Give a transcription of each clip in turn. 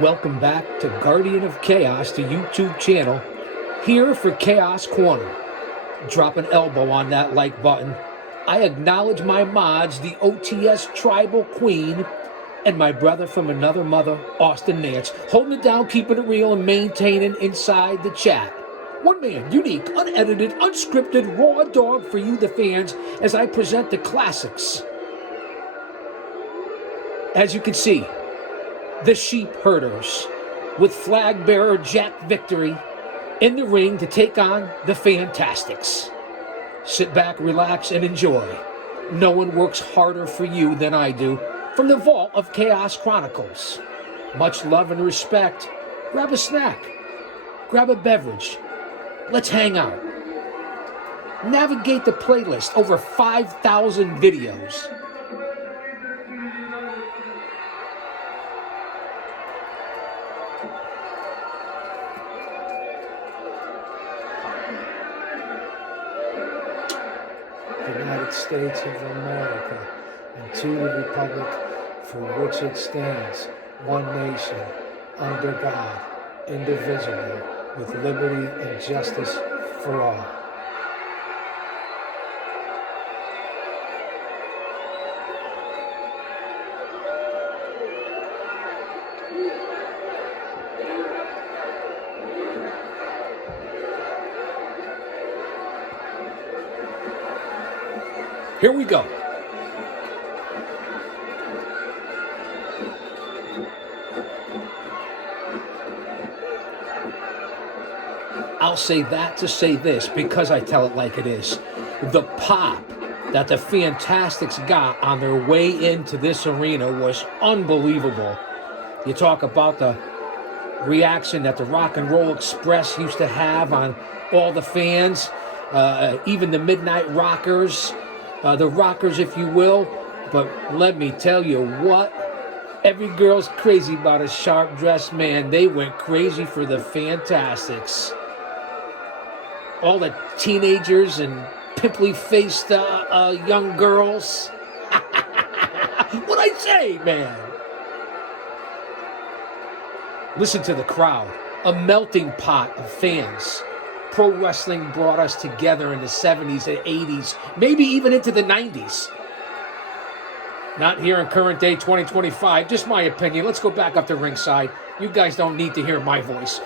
Welcome back to Guardian of Chaos, the YouTube channel. Here for Chaos Corner. Drop an elbow on that like button. I acknowledge my mods, the OTS Tribal Queen, and my brother from another mother, Austin Nance, holding it down, keeping it real, and maintaining inside the chat. One man, unique, unedited, unscripted, raw dog for you, the fans, as I present the classics. As you can see, the Sheepherders, with flag bearer Jack Victory in the ring to take on the Fantastics. Sit back, relax, and enjoy. No one works harder for you than I do. From the vault of Chaos Chronicles. Much love and respect. Grab a snack. Grab a beverage. Let's hang out. Navigate the playlist, over 5,000 videos. United States of America, and to the republic for which it stands, one nation, under God, indivisible, with liberty and justice for all. Here we go. I'll say that to say this, because I tell it like it is. The pop that the Fantastics got on their way into this arena was unbelievable. You talk about the reaction that the Rock and Roll Express used to have on all the fans, even the Midnight Rockers. The rockers, if you will. But let me tell you what, every girl's crazy about a sharp-dressed man. They went crazy for the Fantastics. All the teenagers and pimply-faced young girls. What'd I say, man? Listen to the crowd. A melting pot of fans. Pro wrestling brought us together in the 70s and 80s, maybe even into the 90s. Not here in current day 2025, just my opinion. Let's go back up to ringside. You guys don't need to hear my voice.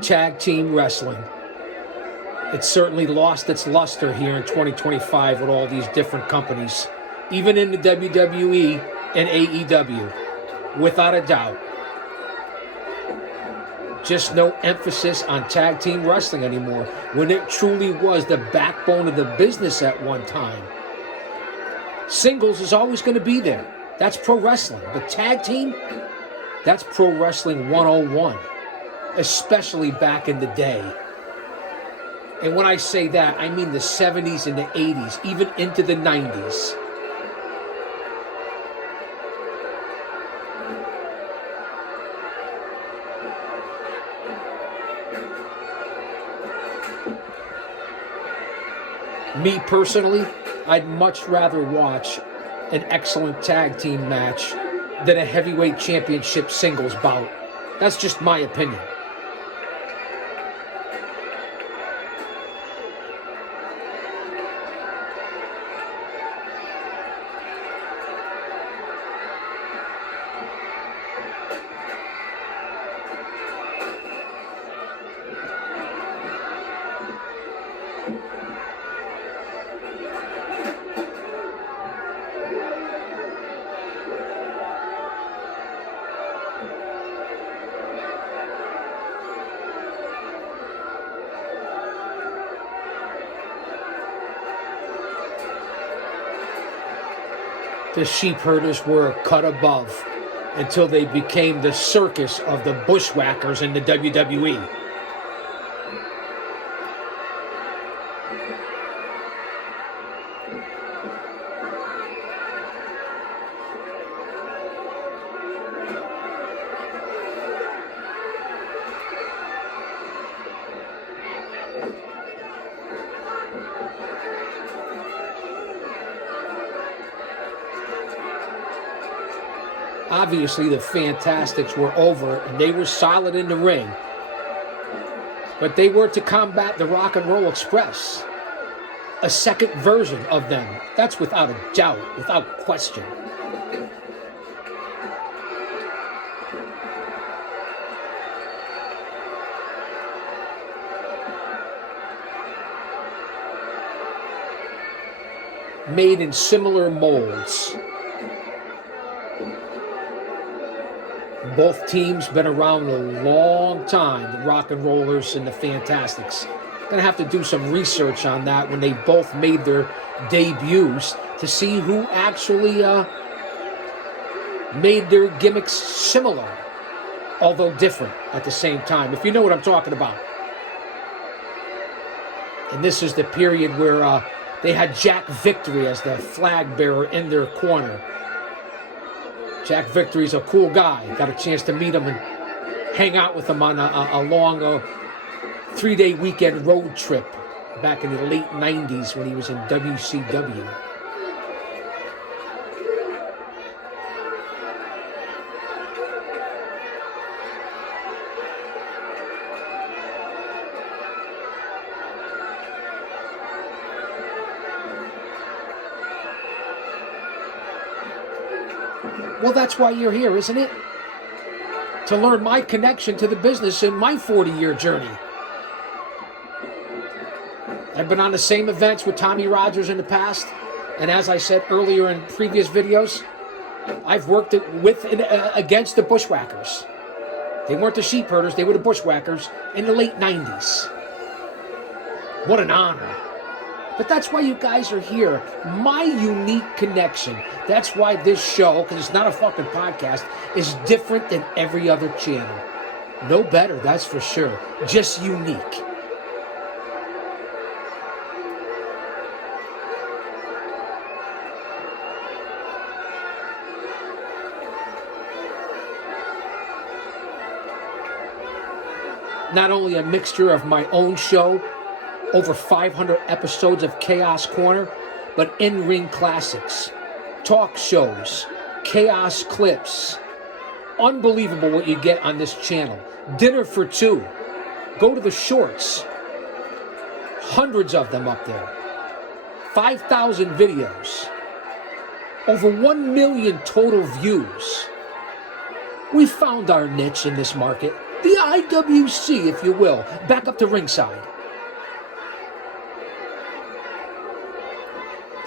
Tag team wrestling. It certainly lost its luster here in 2025 with all these different companies, even in the WWE and AEW, without a doubt. Just no emphasis on tag team wrestling anymore, when it truly was the backbone of the business at one time. Singles is always going to be there. That's pro wrestling. But tag team, that's pro wrestling 101. Especially back in the day. And when I say that, I mean the 70s and the 80s, even into the 90s. Me personally, I'd much rather watch an excellent tag team match than a heavyweight championship singles bout. That's just my opinion. The Sheepherders were a cut above until they became the circus of the bushwhackers in the WWE. Obviously, the Fantastics were over it, and they were solid in the ring. But they were to combat the Rock and Roll Express, a second version of them. That's without a doubt, without question. Made in similar molds. Both teams been around a long time, the Rock and Rollers and the Fantastics. Gonna have to do some research on that when they both made their debuts to see who actually made their gimmicks similar, although different at the same time, if you know what I'm talking about. And this is the period where they had Jack Victory as the flag bearer in their corner. Jack Victory's a cool guy. Got a chance to meet him and hang out with him on a long 3-day weekend road trip back in the late 90s when he was in WCW. Well, that's why you're here, isn't it? To learn my connection to the business in my 40-year journey. I've been on the same events with Tommy Rogers in the past, and as I said earlier in previous videos, I've worked with and against the Bushwhackers. They weren't the Sheepherders, they were the Bushwhackers in the late 90s. What an honor. But that's why you guys are here. My unique connection. That's why this show, because it's not a fucking podcast, is different than every other channel. No better, that's for sure. Just unique. Not only a mixture of my own show, over 500 episodes of Chaos Corner, but in-ring classics, talk shows, chaos clips. Unbelievable what you get on this channel. Dinner for two. Go to the shorts. Hundreds of them up there. 5,000 videos. Over 1 million total views. We found our niche in this market. The IWC, if you will. Back up to ringside.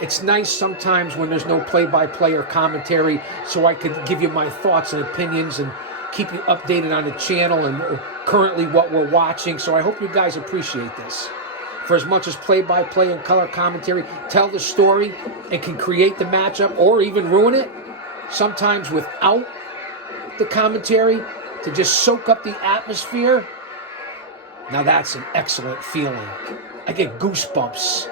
It's nice sometimes when there's no play-by-play or commentary, so I could give you my thoughts and opinions and keep you updated on the channel and currently what we're watching. So I hope you guys appreciate this. For as much as play-by-play and color commentary tell the story and can create the matchup or even ruin it, sometimes without the commentary, to just soak up the atmosphere, now that's an excellent feeling. I get goosebumps.